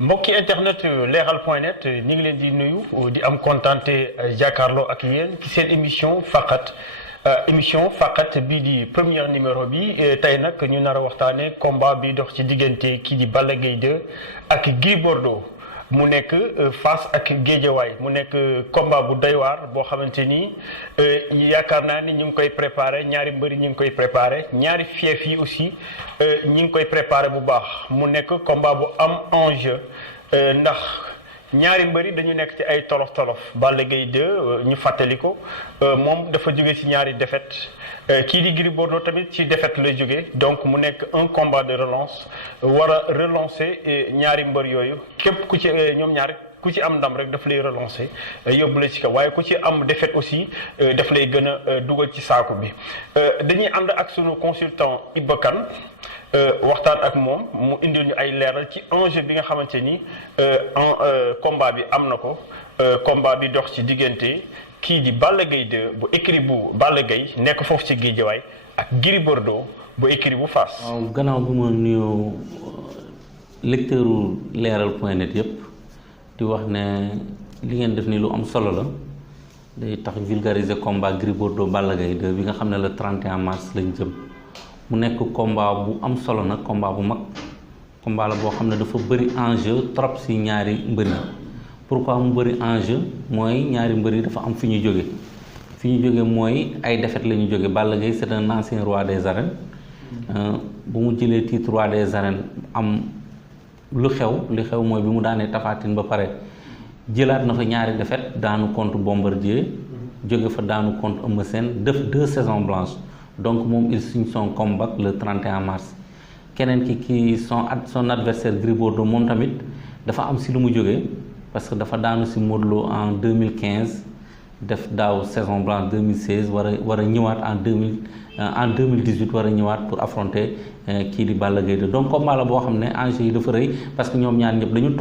mbokki internet leral.net ñu ngi leen di nuyu di am kontante jàkkaarloo ak yéen ci seen émission faqat bii di première numéro bi tey nag ñu nar a waxtaane combat bi dox ci diggante kii di Balla Gaye 2 ak Gris Bordeaux mu nekk Fass ak Guédiawaye mu nekk combat bu doy waar boo xamante ni yaakaar naa ni ñu ngi koy préparé ñaari mbëri ñu ngi koy préparé ñaari fief yi aussi ñu ngi koy préparé bu baax mu nekk combat bu am enjeu ndax ñaari mbëri dañu nekk ci ay tolof-tolof Balla Gaye 2 ñu fàttali ko moom dafa jóge ci ñaari défaite kii di Gris Bordeaux tamit ci défaite lay jóge donc mu nekk un combat de relance war a relancer ñaari mbër yooyu képp ku ci ñoom ñaar ku ci am ndam rek daf lay relancer yóbbu la ci kaw waaye ku ci am défaite aussi daf lay gën a dugal ci saaku bi dañuy ànd ak sunu consultant Iba Kane waxtaan ak moom mu indil ñu ay leeral ci enjeu bi nga xamante ni combat bi am na ko combat bi dox ci diggante kii di Balla Gaye 2 bu écurie bu Balla Gaye nekk foofu ci Guédiawaye ak Gris Bordeaux bu écurie bu Fass. waaw gannaaw bi ma nuyoo lecteuru leeral.net yëpp di wax ne li ngeen def ni lu am solo la day tax vulgariser combat Gris Bordeaux Balla Gaye 2 bi nga xam ne le 31 mars lañ jëm. mu nekk combat bu am solo nag combat bu mag combat la boo xam ne dafa bëri enjeu trop si ñaari mbër yi pourquoi mu bëri enjeu mooy ñaari mbër yi dafa am fi ñu jóge mooy ay défaite la ñu jóge Balla Gaye c'est un ancien roi des arènes bu mu jëlee titre roi des arènes am li xew mooy bi mu daanee Tapha Tine ba pare jëlaat na fa ñaari défaite daanu contre Bombardier jóge fa daanu contre Eumeu Sène def 2 saisons blanches. Donc moom il signe son combat le 31 mars keneen ki son adversaire Gris Bordeaux moom tamit dafa am si lu mu jógee parce que dafa daanu si Modou Lo en 2015 def daaw saison blanche 2016 war a ñëwaat en 2018 war a ñëwaat pour affronter kii di Balla Gaye 2 donc combat la boo xam ne enjeu yi dafa rëy parce que ñoom ñaar ñëpp dañu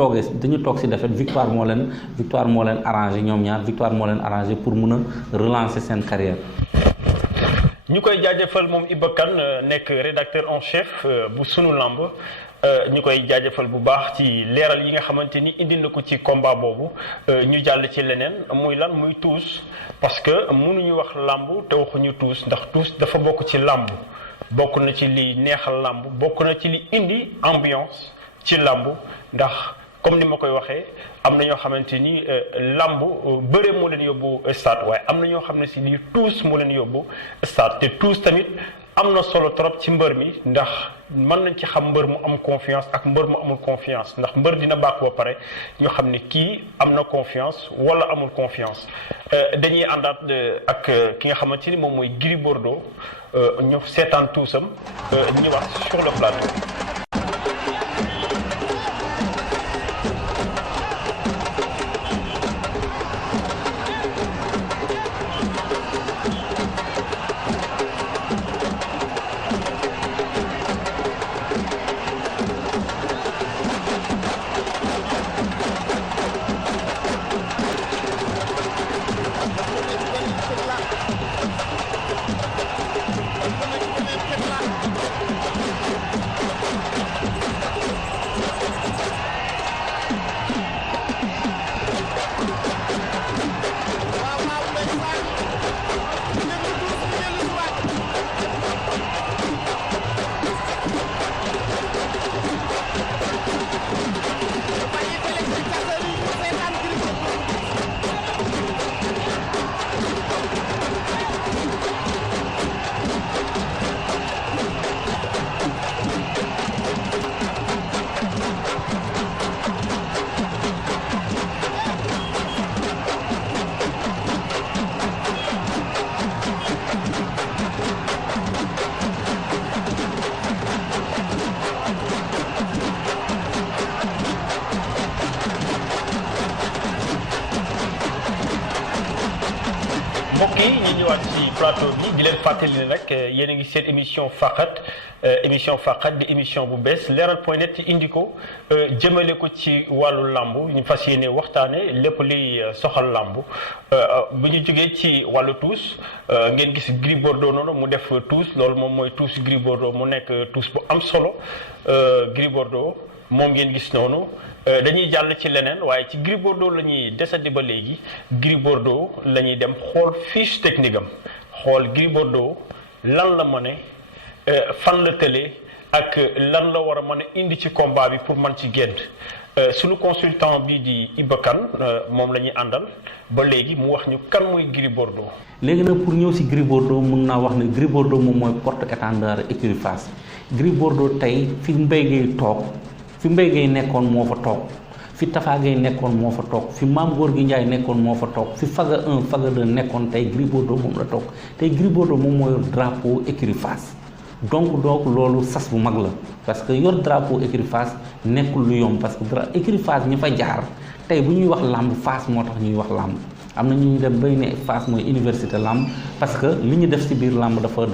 toog si défaite victoire moo leen arrangé ñoom ñaar victoire moo leen arrangé pour mun a relancer seen carrière. ñu koy jaajëfal moom Iba Kane nekk rédacteur en chef bu sunu lamb ñu koy jaajëfal bu baax ci leeral yi nga xamante ni indi na ko ci combat boobu ñu jàll ci leneen muy lan muy tuus parce que mënuñu wax lamb te waxuñu tuus ndax tuus dafa bokk ci lamb bokk na ci li neexal lamb bokk na ci li indi ambiance ci lamb ndax comme ni ma koy waxee am na ñoo xamante ni lamb bëre moo leen yóbbu stade waaye am na ñoo xam ne si ni tuus moo leen yóbbu stade te tuus tamit am na solo trop ci mbër mi ndax mën nañ ci xam mbër mu am confiance ak mbër mu amul confiance ndax mbër dina bàkk ba pare ñu xam ne kii am na confiance wala amul confiance dañuy àndaat ak ki nga xamante ni moom mooy Gris Bordeaux ñu seetaan tuusam ñëwaat sur le plateau. mbokk yi ñu ñëwaat ci plateau bi di leen fàttali ne rek yéen a ngi seen émission faqat di émission bu bees leeral.net ci indi ko jëmale ko ci wàllu làmb ñu fas yéene waxtaane lépp liy soxal làmb bu ñu jógee ci wàllu tuus ngeen gis Gris Bordeaux noonu mu def tuus loolu moom mooy tuus Gris Bordeaux mu nekk tuus bu am solo Gris Bordeaux moom ngeen gis noonu dañuy jàll ci leneen waaye ci Gris Bordeaux la ñuy desandi ba léegi Gris Bordeaux la ñuy dem xool fiche technique am xool Gris Bordeaux lan la mën a fan la tëlee ak lan la war a mën a indi ci combat bi pour man ci génn sunu consultant bi di Iba Kane moom la ñuy àndal ba léegi mu wax ñu kan muy Gris Bordeaux. léegi nag pour ñëw si Gris Bordeaux mun naa wax ne Gris Bordeaux moom mooy porte-étendard écurie Fass Gris Bordeaux tey fi Mbaye Guèye toog fi Mbaye Guèye nekkoon moo fa toog fi Tafa Guèye nekkoon moo fa toog fi Mame Gorgui Ndiaye nekkoon moo fa toog fi Faga 1 Faga 2 nekkoon tey Gris Bordeaux moom la toog tey Gris Bordeaux moom mooy drapeau écurie Fass donc loolu sas bu mag la parce que yor drapeau écurie Fass nekkul lu yomb parce que écurie Fass ñi fa jaar tey bu ñuy wax làmb Fass moo tax ñuy wax làmb am na ñu dem bay ne Fass mooy université làmb parce que li ñu def ci biir làmb dafa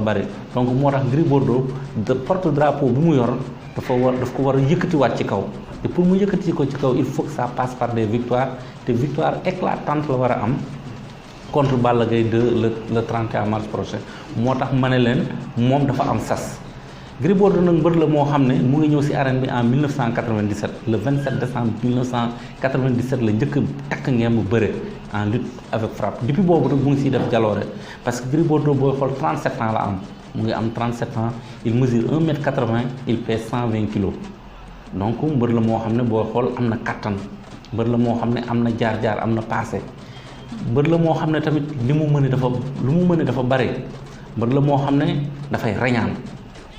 bari donc moo tax Gris Bordeaux de porte drapeau bi mu yor daf ko war a yëkkatiwaat ci kaw te pour mu yëkkati ko ci kaw il faut que ça passe par des victoires te victoire éclatante la war a am contre Balla Gaye 2 le 31 mars prochain moo tax ma ne leen moom dafa am sas Gris Bordeaux nag mbër la moo xam ne mu ngi ñëw ci arène bi en 1997 le 27 décembre 1997 la njëkk takk ngeen mu bëre en lutte avec frappe depuis boobu nag mu ngi ciy def jaloore parce que Gris Bordeaux booy xool 37 ans la am mu ngi am 37 ans il mesure 1m80 il pèse 120 kilos donc mbër la moo xam ne booy xool am na kattan mbër la moo xam ne am na jaar-jaar am na passé mbër la moo xam ne tamit lu mu mën dafa bari mbër la moo xam ne dafay rañaan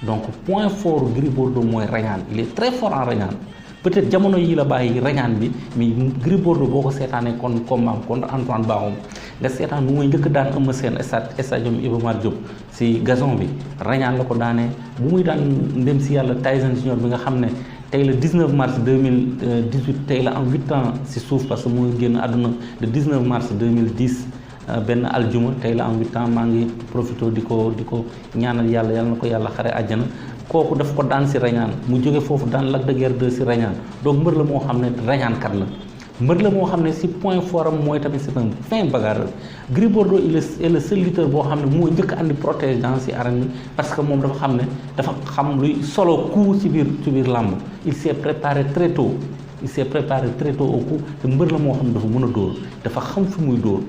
donc point fort Gris Bordeaux mooy rañaan il est très fort en rañaan peut-être jamono yi la bàyyi rañaan bi mais Gris Bordeaux boo ko seetaanee kon combat contre Antoine Bakhoum nga seetaan mu mooy njëkk daan Eumeu Sène stadium Iba Mar Diop si gazon bi rañaan la ko daanee bu muy daan ndem si yàlla Tyson Junior bi nga xam ne tey le 19 mars 2018 tey la am 8 ans si suuf parce que mu ngi génn àdduna le 19 mars 2010 benn aljuma tey la am 8 ans maa ngi profité di ko ñaanal yàlla na ko yàlla xare àjjana kooku daf ko daan si rañaan mu jóge foofu daan Lac de Guiers 2 si rañaan donc mbër la moo xam ne rañaankat la mbër la moo xam ne si point fort am mooy tamit c'est un fin bagarreur Gris Bordeaux il est le seul lutteur boo xam ne moo njëkk andi protège dans si arène bi parce que moom dafa xam luy solo coup ci biir làmb il s'est préparé très tôt au coup te mbër la moo xam ne dafa mën a dóor dafa xam fi muy dóor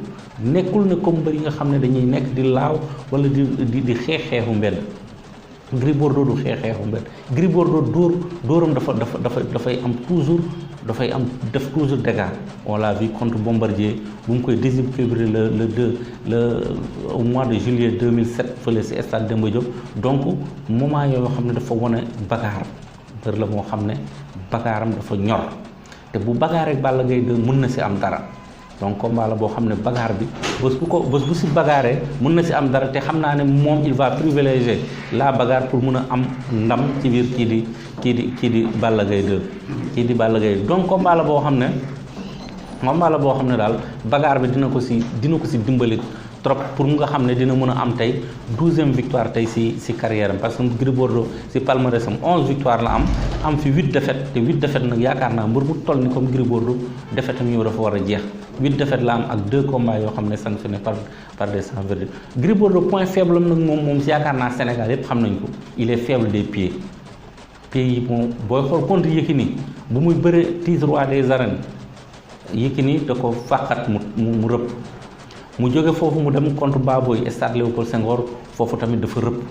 nekkul ne comme mbër yi nga xam ne dañuy nekk di laaw wala di xeexu mbedd Gris Bordeaux du xeexu mbedd Gris Bordeaux dóoram dafay am toujours def toujours dégâts on l'a vu contre Bombardier bu mu koy déséquilibré au mois de juillet 2007 fële ci stade Demba Diop donc moment yoo xam ne dafa wane bagaar mbër la moo xam ne bagaaram dafa ñor te bu bagaar ak Balla Gaye 2 mën na ci am dara donc combat la boo xam ne bagaar bi bés bu ci bagaaree mën na ci am dara te xam naa ne moom il va privilégier la bagaar pour mun a am ndam ci biir kii di Balla Gaye 2 donc combat la boo xam ne daal bagaar bi dina ko ci dimbali trop pour mu nga xam ne dina mën a am tey 12e victoire tey ci carrière am parce que Gris Bordeaux ci palmarès am 11 victoire la am fi 8 défaites te 8 défaites nag yaakaar naa mbër bu toll ni comme Gris Bordeaux défaite am yow dafa war a jeex 8 défaites la am ak 2 combats yoo xam ne sanctionné par des sans verdict Gris Bordeaux point faible am nag moom ci yaakaar naa Sénégal yépp xam nañ ko il est faible des pieds yi moom booy xool contre Yékini bu muy bëre titre roi des arènes Yékini da ko fàqat mu rëpp mu jóge foofu mu dem contre Baboy stade Léopold Senghor foofu tamit dafa rëpp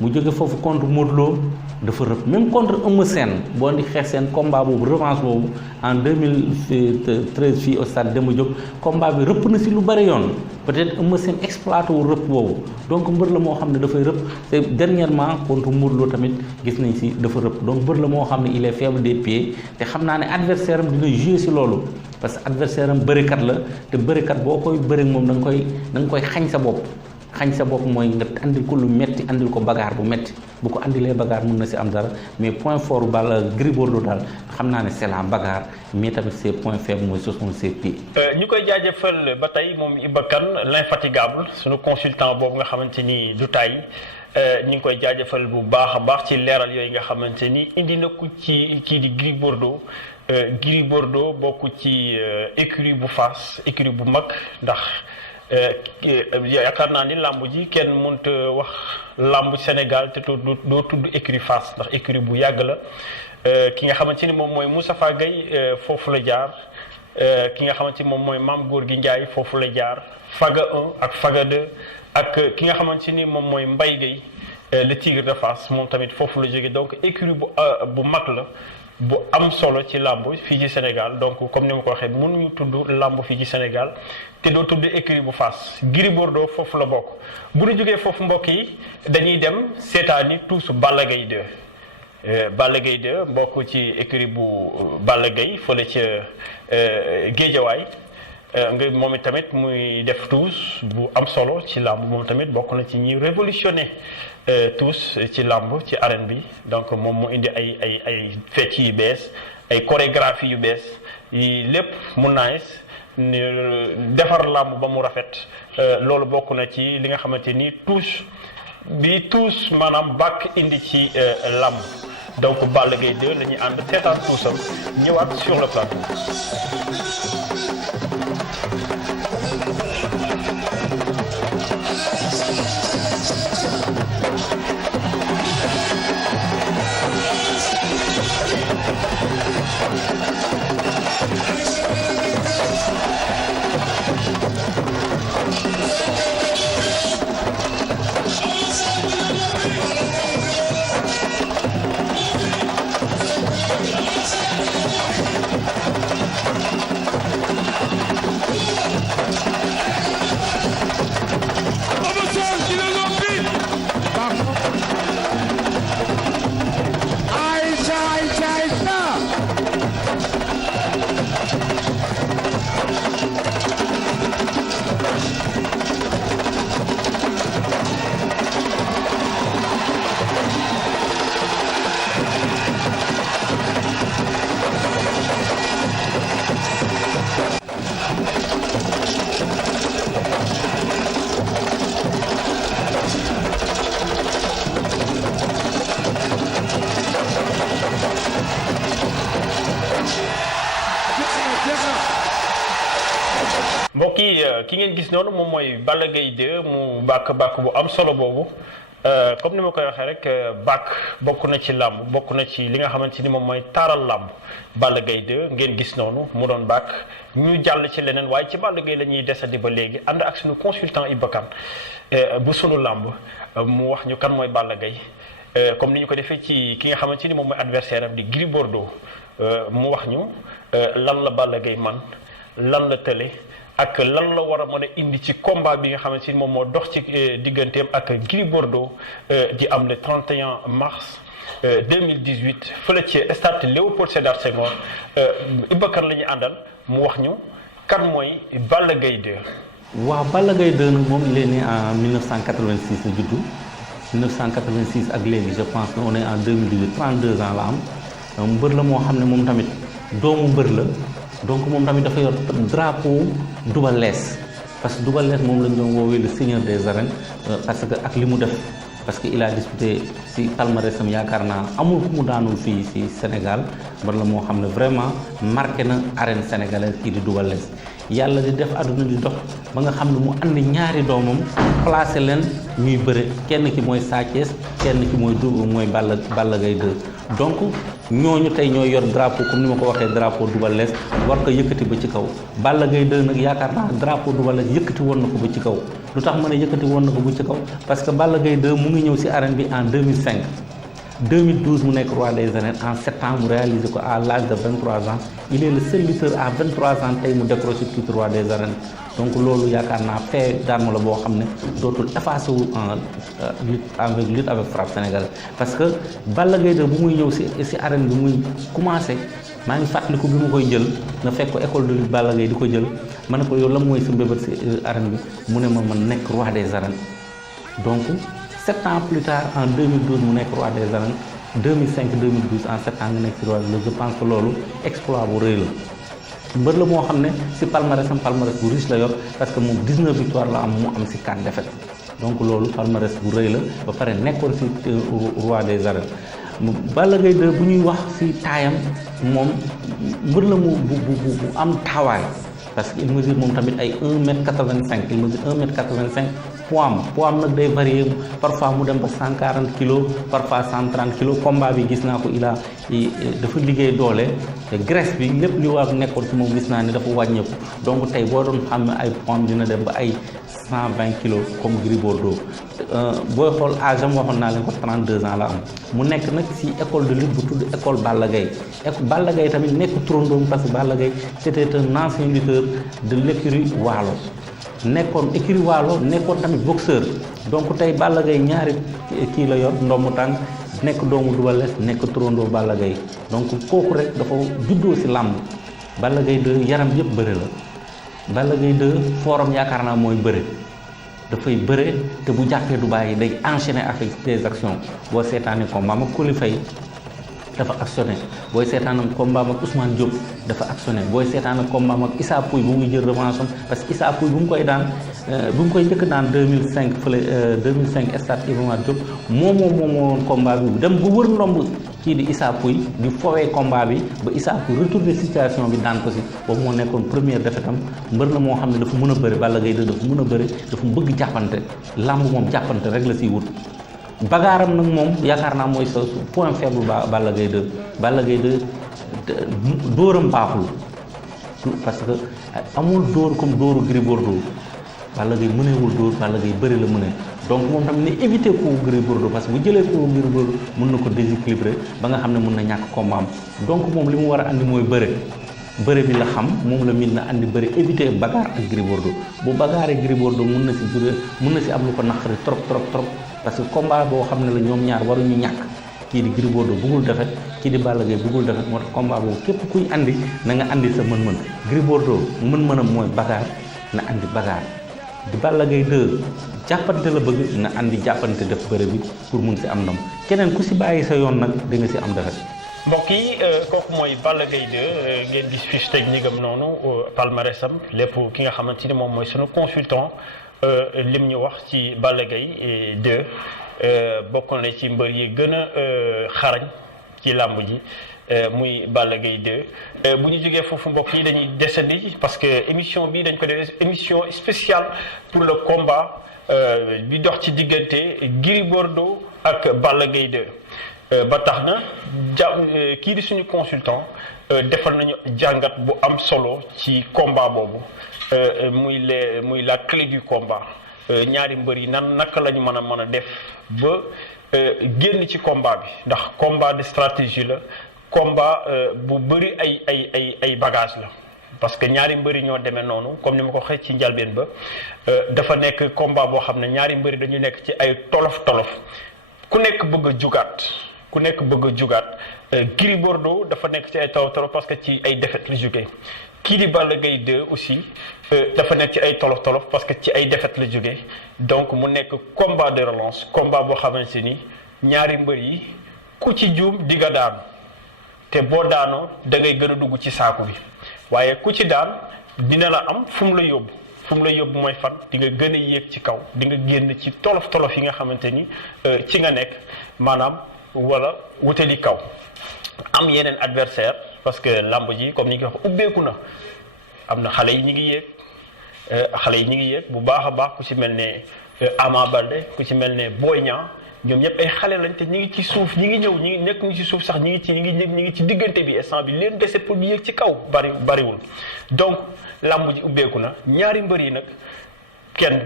mu jóge foofu contre Modou Lo dafa rëpp même contre Eumeu Sène boo di xeex seen combat boobu revanche boobu en 2013 fii au stade Demba Diop combat bi rëpp na si lu bëri yoon peut-être Eumeu Sène exploité wu rëpp boobu donc mbër la moo xam ne dafay rëpp te dernièrement contre Modou Lo tamit gis nañ si dafa rëpp donc mbër la moo xam ne il est faible des pieds te xam naa ne adversaire am dina jouer si loolu parce que adversaire am bërikat la te bërikat boo koy bëri moom da nga koy xañ sa bopp mooy nga andil ko lu metti andil ko bagaar bu metti bu ko andilee bagaar mun na si am dara mais point fort Balla Gris Bordeaux daal xam naa ne c'est la bagaar mais tamit ses points faibles mooy ce sont ses pieds. ñu koy jaajëfal ba tey moom Iba Kane l'infatigable sunu consultant boobu nga xamante ni du tay ñu ngi koy jaajëfal bu baax a baax ci leeral yooyu nga xamante ni indi na ko ci kii di Gris Bordeaux. Gris Bordeaux bokk ci écurie bu Fass écurie bu mag ndax yaakaar naa ni làmb ji kenn mënut wax làmb Sénégal te doo tudd écurie Fass ndax écurie bu yàgg la ki nga xamante ni moom mooy Moustapha Gueye foofu la jaar ki nga xamante ni moom mooy Mame Gorgui Ndiaye foofu la jaar Faga 1 ak Faga 2 ak ki nga xamante ni moom mooy Mbaye Gueye le Tigre de Fass moom tamit foofu la jógee donc écurie bu mag la bu am solo ci làmb fii ci Sénégal donc comme ni ma ko waxee mënuñu tudd làmb fii ci Sénégal te doo tudd écurie bu Fass Gris Bordeaux foofu la bokk bu ñu jógee foofu mbokk yi dañuy dem seetaani tuusu Balla Gaye 2 Balla Gaye 2 bokk ci écurie bu Balla Gaye fële ca Géejawaay nga moom tamit muy def tuus bu am solo ci làmb moom tamit bokk na ci ñi révolutionné tous ci làmb ci arène bi donc moom mu indi ay fecc yu bees ay chorégraphie yu bees yi lépp mu nice defar làmb ba mu rafet loolu bokk na ci li nga xamante ni tous maanaam bàkk indi ci làmb donc Balla Gaye 2 la ñuy ànd seetaan tuusam ñëwaat sur le plateau. mbokk yi ki ngeen gis noonu moom mooy Balla Gaye 2 mu bàkk bu am solo boobu comme ni ma koy waxee rek bàkk bokk na ci làmb bokk na ci li nga xamante ni moom mooy taaral làmb Balla Gaye 2 ngeen gis noonu mu doon bàkk ñu jàll ci leneen waaye ci Balla Gaye la ñuy desandi ba léegi ànd ak suñu consultant Iba Kane bu sunu làmb mu wax ñu kan mooy Balla Gaye comme ni ñu ko defee ci ki nga xamante ni moom mooy adversaire am di Gris Bordeaux mu wax ñu lan la Balla Gaye man lan la tële ak lan la war a mën a indi ci combat bi nga xamante ni moom moo dox ci digganteem ak Gris Bordeaux di am le 31 mars 2018 fële ci stade Léopold Sédar Senghor Iba Kane la ñu àndal mu wax ñu kan mooy Balla Gaye 2. waaw Balla Gaye 2 nag moom il est né en 1986 la juddu 1986 ak léegi je pense que on est en 2018 32 ans la am mbër la moo xam ne moom tamit doomu mbër la. donc moom tamit dafa yor drapeau Double Less parce que Double Less moom lañ doon woowee le seigneur des arènes parce que ak li mu def parce que il a disputé si palmarèsam yaakaar naa amul ku mu daanul fii si Sénégal mbër la moo xam ne vraiment marqué na arène sénégalaise kii di Double Less yàlla di def àdduna di dox ba nga xam ne mu andi ñaari doomam placé leen ñuy bëre kenn ki mooy Sa Thiès kenn ki mooy Balla Gaye 2 donc ñooñu tey ñooy yor drapeau comme ni ma ko waxee drapeau Double Less war ko yëkkati ba ci kaw Balla Gaye 2 nag yaakaar naa drapeau Double Less yëkkati woon na ko ba ci kaw lu tax ma ne yëkkati woon na ko ba ci kaw parce que Balla Gaye 2 mu ngi ñëw si arène bi en 2005 2012 mu nekk roi des arènes en 7 ans mu réalisé ko à l'âge de 23 ans il est le seul lutteur à 23 ans tey mu décroché titre roi des arènes donc loolu yaakaar naa fait d'arme la boo xam ne dootul effacé wu en lutte avec frappe sénégalaise parce que Balla Gaye 2 bu muy ñëw si arène bi muy commencé maa ngi fàttaliku bi ma koy jël nga fekk ko école de lutte Balla Gaye di ko jël ma ne ko yow la mooy sa mbébét si arène bi mu ne ma man nekk roi des arènes donc 7 ans plus tard en 2012 mu nekk roi des arènes 2005-2012 en 7 ans nga nekk si roi je pense que loolu exploit bu rëy la mbër la moo xam ne si palmarès bu riche la yor parce que moom 19 victoires la am mu am si 4 défaites donc loolu palmarès bu rëy la ba pare nekkoon si roi des arènes Balla Gaye 2 bu ñuy wax si taayam moom mbër la mu bu am taawaay parce que il mesure moom tamit ay 1m85 il mesure 1m85 poids am nag day varier parfois mu dem ba 140 kilos parfois 130 kilos combat bi gis naa ko dafa liggéey doole te graisse bi lépp li war nekkoon ci moom gis naa ne dafa wàññeeku donc tey boo doon xam ne ay poids dina dem ba ay 120 kilos comme Gris Bordeaux booy xool âge am waxoon naa leen ko 32 ans la am mu nekk nag ci école de lutte bu tudd école Balla Gaye Balla Gaye tamit nekk turandoom parce que Balla Gaye c'était un ancien lutteur de l'écurie Waalo nekkoon tamit boxeur donc tey Balla Gaye ñaari kii la yor ndombu tànk nekk doomu Double Less nekk turandoo Balla Gaye donc kooku rek dafa juddoo ci làmb Balla Gaye 2 yaram yëpp bëre la Balla Gaye 2 forum yaakaar naa mooy bëre dafay bëre te bu jàppee du bàyyi day enchaîner avec des actions boo seetaanee combat ak Coly Faye dafa actionné booy seetaan ak combat ak Ousmane Diop dafa actionné booy seetaan ak combat ak Issa Pouye bu muy jël revanche am parce que Issa Pouye bu mu koy daan bu mu koy njëkk daan 2005 fële 2005 stade Iba Mar Diop moomoon combat bi dem ba wër ndomb kii di Issa Pouye di fowee combat bi ba Issa Pouye retourné situation bi daan ko si boobu moo nekkoon première défaite am mbër la moo xam ne dafa mën a bëri Balla Gaye 2 dafa mën a bëri dafa bëgg jàppante làmb moom jàppante rek la siy wut bagaaram nag moom yaakaar naa mooy sa point faible Balla Gaye 2 Balla Gaye 2 dóoram baaxul parce que amul dóor comme dóoru Gris Bordeaux Balla Gaye mënewul dóor Balla Gaye bëri la mëne donc moom tamit ne éviter ko Gris Bordeaux parce que bu jëlee ko Gris Bordeaux mën na ko déséquilibrer ba nga xam ne mën na ñàkk combat am donc moom li mu war a andi mooy bëre bi la xam moom la mit na andi bëri éviter bagaar ak Gris Bordeaux bu bagaaree Gris Bordeaux mën na si am lu ko naqari trop parce que combat boo xam ne la ñoom ñaar waruñu ñàkk kii di Gris Bordeaux bëggul defet kii di Balla Gaye bëggul defet moo tax combat boobu képp kuy andi na nga andi sa mën-mën Gris Bordeaux mën-mënam mooy bagaar na andi bagaar di Balla Gaye 2 jàppante la bëgg na andi jàppante def bëre bi pour mun si am ndam keneen ku si bàyyi sa yoon nag di nga si am defet mbokk yi kooku mooy Balla Gaye 2 ngeen gis fiche technique am noonu palmarèsam lépp ki nga xamante ni moom mooy sunu consultant lim ñu wax ci Balla Gaye 2 bokk na ci mbër yi gën a xarañ ci làmb ji muy Balla Gaye 2 bu ñu jógee foofu mbokk yi dañuy desandi parce que émission bi dañ ko def émission spéciale pour le combat bi dox ci diggante Gris Bordeaux ak Balla Gaye 2 ba tax na kii di suñu consultant defal nañu jàngat bu am solo ci combat boobu muy la clé du combat ñaari mbër yi naka lañu mën a def ba génn ci combat bi ndax combat de stratégie la combat bu bëri ay bagage la parce que ñaari mbëri ñoo demee noonu comme ni ma ko waxee ci njalbeen ba dafa nekk combat boo xam ne ñaari mbëri dañu nekk ci ay tolof ku nekk bëgg a jugaat Gris Bordeaux dafa nekk ci ay tolof parce que ci ay défaite la jógee kii di Balla Gaye 2 aussi dafa nekk ci ay tolof parce que ci ay défaite la jógee donc mu nekk combat de relance combat boo xamante ni ñaari mbër yi ku ci juum di nga daanu te boo daanoo da ngay gën a dugg ci saaku bi waaye ku ci daan dina la am fu mu la yóbbu mooy fan di nga gën a yéeg ci kaw di nga génn ci tolof yi nga xamante ni ci nga nekk maanaam wala wutali kaw am yeneen adversaire parce que lamb ji comme ni nga wax ubbeeku na am na xale yi ñi ngi yéeg bu baax a baax ku ci mel ne Ama Baldé ku ci mel ne Boy Niang ñoom ñëpp ay xale lañ te ñi ngi ci suuf ñi ngi ñëw ñi ngi nekk ñu ci suuf sax ñi ngi ci diggante bi instant bi leen dese pour ñu yéeg ci kaw bariwul donc lamb ji ubbeeku na ñaari mbër yi nag kenn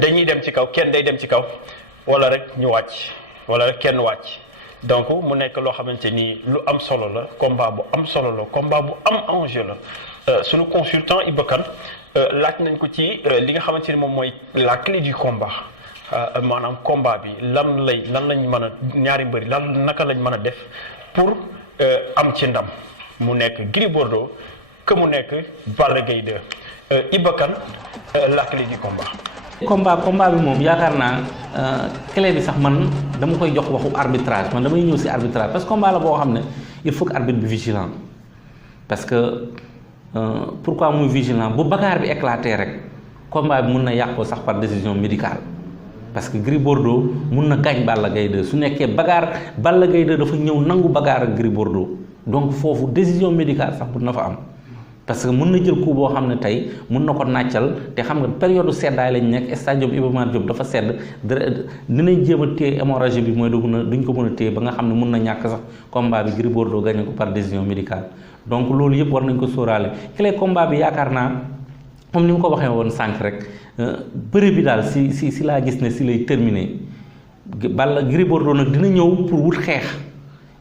dañuy dem ci kaw kenn day dem ci kaw wala rek ñu wàcc wala rek kenn wàcc donc mu nekk loo xamante ni lu am solo la combat bu am solo la combat bu am enjeu la sunu consultant Iba Kane laaj nañ ko ci li nga xamante ni moom mooy la clé du combat maanaam combat bi lan lañ mën a ñaari mbëri naka lañ mën a def pour am ci ndam mu nekk Gris Bordeaux que mu nekk Balla Gaye 2 Iba Kane la clé du combat. combat bi moom yaakaar naa clé bi sax man dama koy jox waxu arbitrage man damay ñëw si arbitrage parce que combat la boo xam ne il faut que arbitre bi vigilant parce que pourquoi muy vigilant bu bagaar bi éclaté rek combat bi mun na yàqoo sax par décision médicale parce que Gris Bordeaux mun na gaañ Balla Gaye 2 su nekkee bagaar Balla Gaye 2 dafa ñëw nangu bagaar ak Gris Bordeaux donc foofu décision médicale sax mun na fa am parce que mën na jël coup boo xam ne tey mën na ko nàccal te xam nga période seddaay lañ nekk stade Iba Mar Diop dafa sedd dinañ jéem a téye hémorragie bi mooy duñ ko mën a téye ba nga xam ne mën na ñàkk sax combat bi Gris Bordeaux gagné ko par décision médicale donc loolu yëpp war nañ ko sóoraale clé combat bi yaakaar naa comme ni mu ko waxee woon sànq rek bëre bi daal si laa gis ne si lay terminé Gris Bordeaux nag dina ñëw pour wut xeex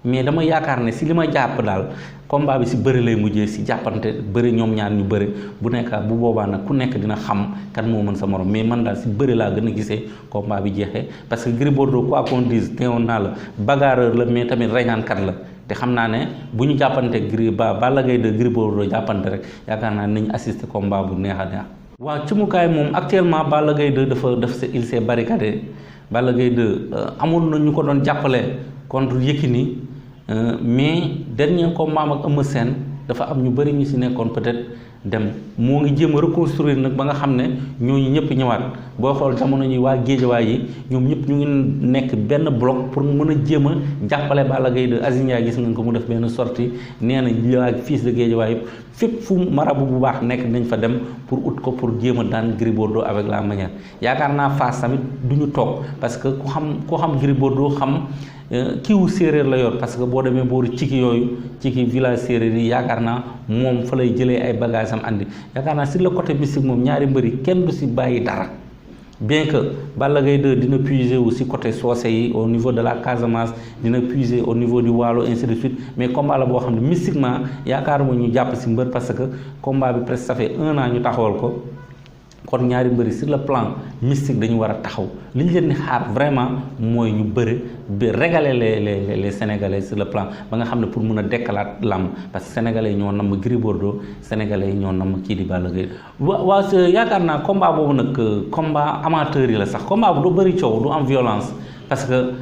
mais dama yaakaar ne si li ma jàpp daal combat bi si bëri lay mujjee si jàppante bëri ñoom ñaar ñu bëri bu boobaa nag ku nekk dina xam kan moo mën sa morom mais man daal si bëri laa gën a gisee combat bi jeexee parce que Gris Bordeaux quoi qu'on dise teewoon naa la bagarreur la mais tamit reñaankat la te xam naa ne bu ñu jàppante Balla Gaye de Gris Bordeaux jàppante rek yaakaar naa ne nañ assister combat bu neex a neex. waaw ci mukaay moom actuellement Balla Gaye de il s'est barricadé Balla Gaye de amoon na ñu ko doon jàppale contre Yékini mais dernier combat ak Eumeu Sène dafa am ñu bëri ñu si nekkoon peut-être dem moo ngi jéem a reconstruire nag ba nga xam ne ñooñu ñëpp ñëwaat boo xool jamono ñi waa Géejawaay yi ñoom ñëpp ñu ngi nekk benn bloc pour mën a jéem a jàppale Balla Gaye de Aziz Ndiaye gis nga ko mu def benn sortie nee na waa fils de Géejawaay yëpp fépp fu marabu bu baax nekk nañ fa dem pour ut ko pour jéem a daan Gris Bordeaux avec la manière yaakaar naa Fass tamit du ñu toog parce que ku xam Gris Bordeaux xam kiiwu séeréer la yor parce que boo demee booru ciki village séeréer yi yaakaar naa moom fa lay jëlee ay bagages am andi yaakaar naa sur le côté mystique moom ñaari mbëri kenn du si bàyyi dara bien que Balla Gaye 2 dina puiser aussi côté soose yi au niveau de la Casamance dina puiser au niveau du Waalo ainsi de suite mais combat la boo xam ne mystiquement yaakaaruma ñu jàpp si mbër parce que combat bi presque ça fait 1 an ñu taxawal ko kon ñaari mbëri sur le plan mystique dañu war a taxaw li ñu leen di xaar vraiment mooy ñu bëri ba régaler les sénégalais sur le plan ba nga xam ne pour mun a dekkalaat làmb parce que sénégalais yi ñoo namm Gris Bordeaux sénégalais yi ñoo namm kii di Balla Gaye waa yaakaar naa combat boobu nag combat amateur yi la sax combat bu du bëri coow du am violence parce que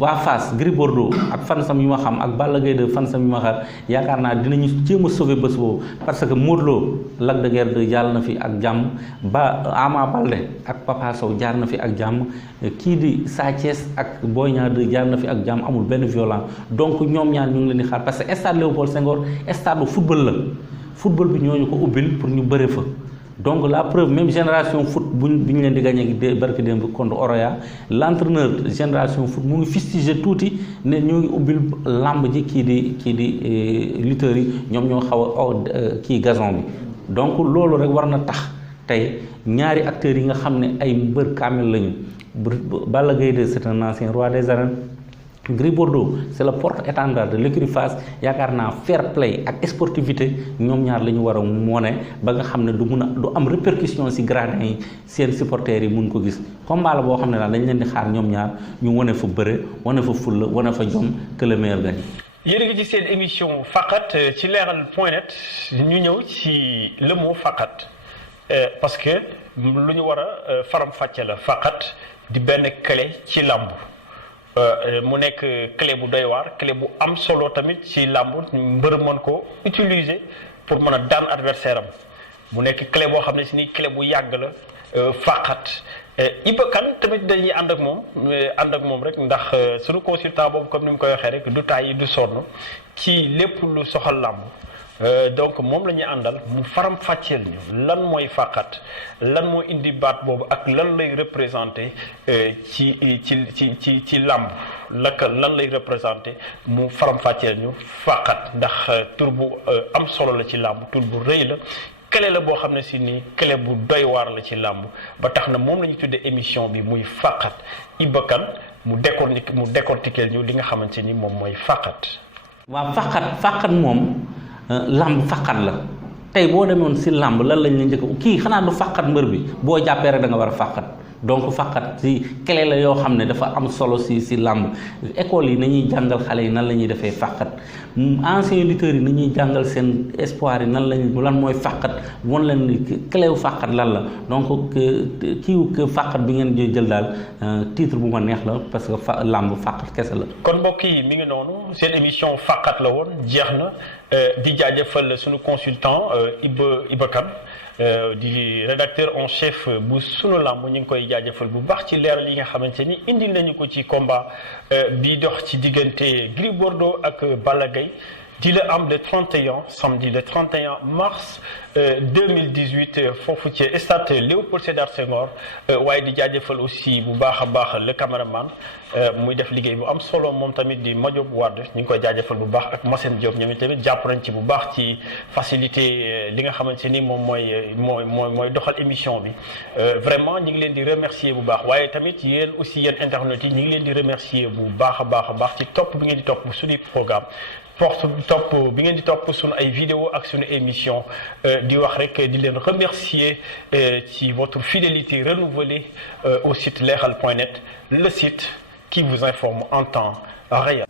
waa Fass Gris Bordeaux ak fansam yu ma xam ak Balla Gaye de fansam yu ma xam yaakaar naa dinañu jéem a sauver bés boobu parce que Modou Lo Lac de Guiers 2 jàll na fi ak jàmm Ama Baldé ak Papa Sow jaar na fi ak jàmm kii di Sa Thiès ak Boy Niang 2 jaar na fi ak jàmm amul benn violent donc ñoom ñaar ñu ngi leen di xaar parce que stade Léopold Senghor stade football la football bi ñooñu ko ubbil pour ñu bëre fa donc la preuve même génération foot bi ñu leen di gagné barki démb contre Oroya l'entraîneur génération foot mu ngi fustigé tuuti ne ñoo ngi ubbil lamb ji kii di lutteurs yi ñoom ñoo xaw a kii gazon bi donc loolu rek war na tax tey ñaari acteurs yi nga xam ne ay mbër kaamel lañu Balla Gaye 2 c'est un ancien roi des arènes Gris Bordeaux c'est le porte-étendard de l'écurie Fass yaakaar naa fair play ak sportivité ñoom ñaar la ñu war a wone ba nga xam ne du am répercussion ci gradin yi seen supporters yi mun ko gis combat la boo xam ne daal dañ leen di xaar ñoom ñaar ñu wane fa bëre wane fa fulla wane fa jom que le meilleur gagne. yéen a ngi ci seen émission Faqat ci leeral.net ñu ñëw ci le mot Faqat parce que lu ñu war a faram-fàcce la Faqat di benn clé ci làmb. mu nekk clé bu doy waar clé bu am solo tamit ci làmb mbër mën ko utiliser pour mën a daan adversaire am mu nekk clé boo xam ne si ni clé bu yàgg la Faqat Iba Kane tamit dañuy ànd ak moom rek ndax suñu consultant boobu comme ni mu koy waxee rek du tàyyi du sonn ci lépp lu soxal làmb donc moom la ñuy àndal mu faram fàcceel ñu lan mooy Faqat lan moo indi baat boobu ak lan lay représenté ci làmb lan lay représenté mu faram fàcceel ñu Faqat ndax tur bu am solo la ci làmb tur bu rëy la clé la boo xam ne si nii clé bu doy waar la ci làmb ba tax na moom la ñu tuddee émission bi muy Faqat Iba Kane mu décortiquer ñu li nga xamante ni moom mooy Faqat. waaw Faqat moom. làmb faqat la tey boo demoon si làmb lan lañ la njëkk kii xanaa du faqat mbër bi boo jàppee rek da nga war a faqat donc faqat si clé la yoo xam ne dafa am solo si làmb école yi nañuy jàngal xale yi nan la ñuy defee faqat anciens lutteurs yi nañuy jàngal seen espoir yi lan mooy faqat won leen ni clé wu faqat lan la donc kiiw faqat bi ngeen jël daal titre bu ma neex la parce que làmb faqat kese la. kon mbokk yi mi ngi noonu seen émission Faqat la woon jeex na. di jaajëfal sunu consultant Iba Kane di rédacteur en chef bu sunu làmb ñu ngi koy jaajëfal bu baax ci leeral yi nga xamante ni indil nañu ko ci combat bi dox ci diggante Gris Bordeaux ak Balla Gaye di la am le 31 samedi le 31 mars 2018 foofu ci stade Léopold Sédar Senghor waaye di jaajëfal aussi bu baax a baax le caméraman muy def liggéey bu am solo moom tamit di Madiop Wade ñu ngi koy jaajëfal bu baax ak Massène Diop ñoom tamit jàpp nañ ci bu baax ci facilité li nga xamante ni moom mooy doxal émission bi vraiment ñu ngi leen di remercier bu baax waaye tamit yéen aussi yéen internautes yi ñu ngi leen di remercier bu baax a baax ci topp bi ngeen di topp suñuy programme topp bi ngeen di topp suñu ay vidéo ak suñu émission di wax rek di leen remercier ci votre fidélité renouvelée au site leral.net, le site qui vous informe en temps réel.